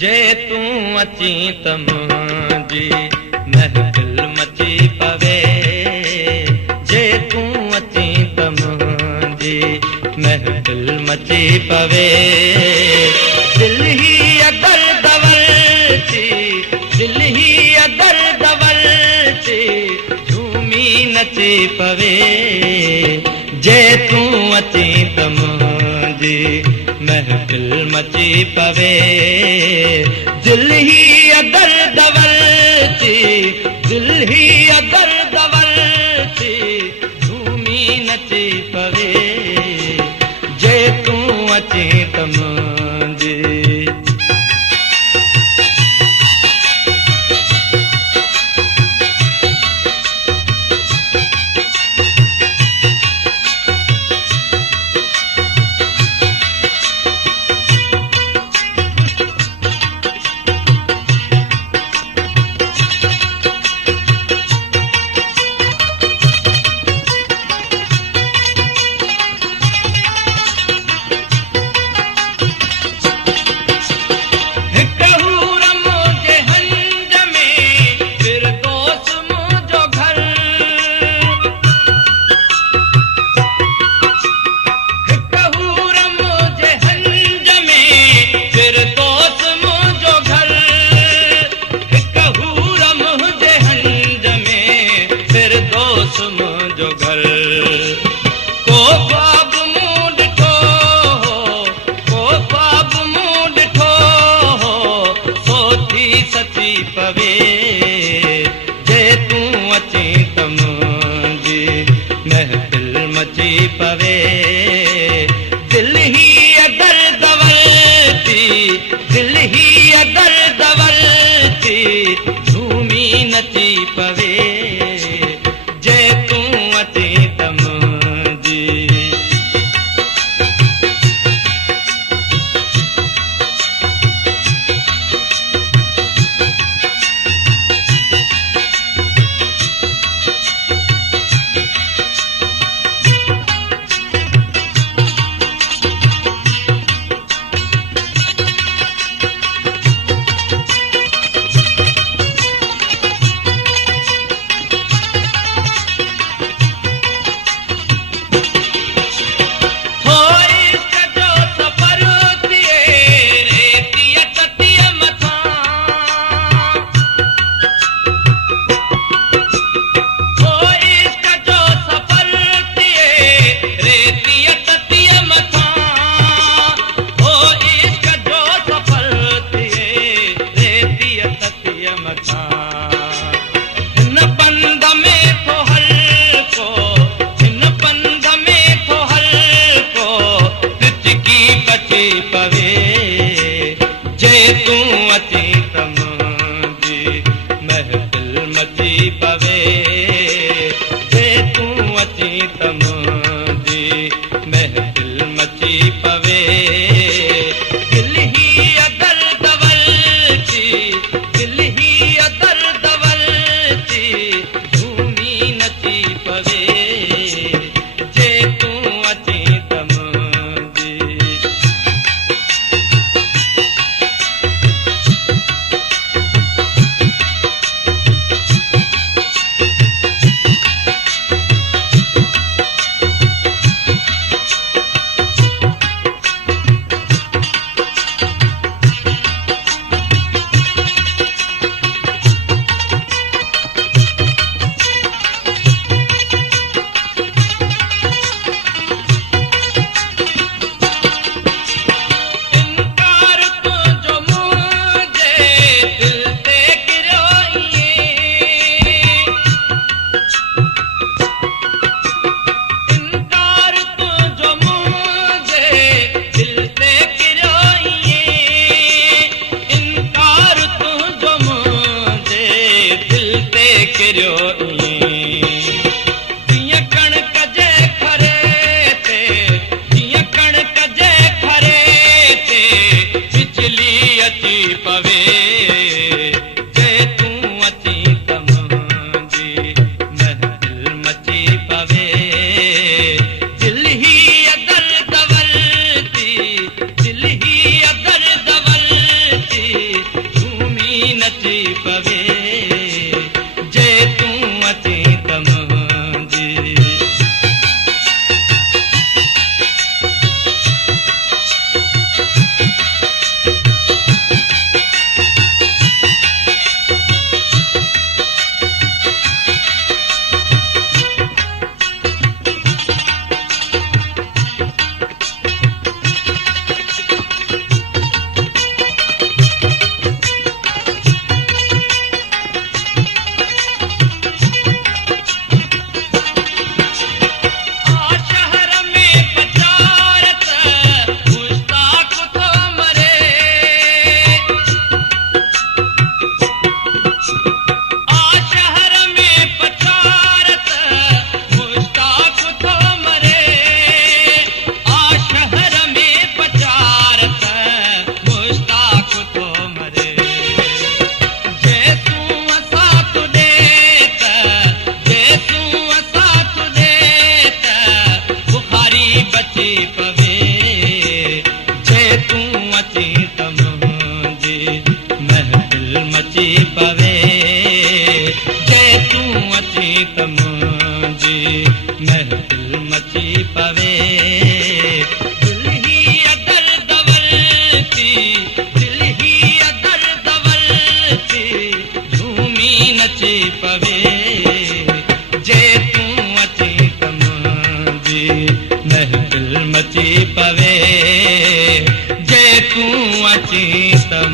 जे तू अची त मुंहिंजी महफ़िल मची पवे। जे तू अची त मुंहिंजी महफ़िल मची पवे। दिल ही अगर दवल थी, दिल ही अगर दवल थी, झूमी नची पवे। जे तू अची त मुंहिंजी महफ़िल मची पवे। दिल ही अगर दवल थी, दिल ही अगर दवल थी, झूमी नची पवे। जे तू अची त मुंहिंजी मुझो घर को ख्वाब मूं ॾिठो हो, को ख्वाब मूं ॾिठो हो, सो थी सची पवे। जे तू अची त मुंहिंजी महफ़िल मची पवे। दिल ही अगर दवल थी, दिल ही अगर दवल थी, झूमी नची पवे। जे तू अची त मुंहिंजी पवे। जे तू अची त मुंहिंजी महफ़िल मची पवे। जे तू अची त मुंहिंजी महफ़िल मची पवे। दिल ही अगर दवल थी, दिल ही अगर दवल थी, झूमी नची पवे। जे तू अची त दिल ही अगर दवल थी, नची पवे जे तू अची त मुंहिंजी। पवे जे तू अची त मुंहिंजी महफ़िल मची पवे। दिल ही अदर दवर थी, दिल ही अदर दवर थी झूमी नची पवे जे तू अची त मुंहिंजी महफ़िल मची पवे जे तू अची त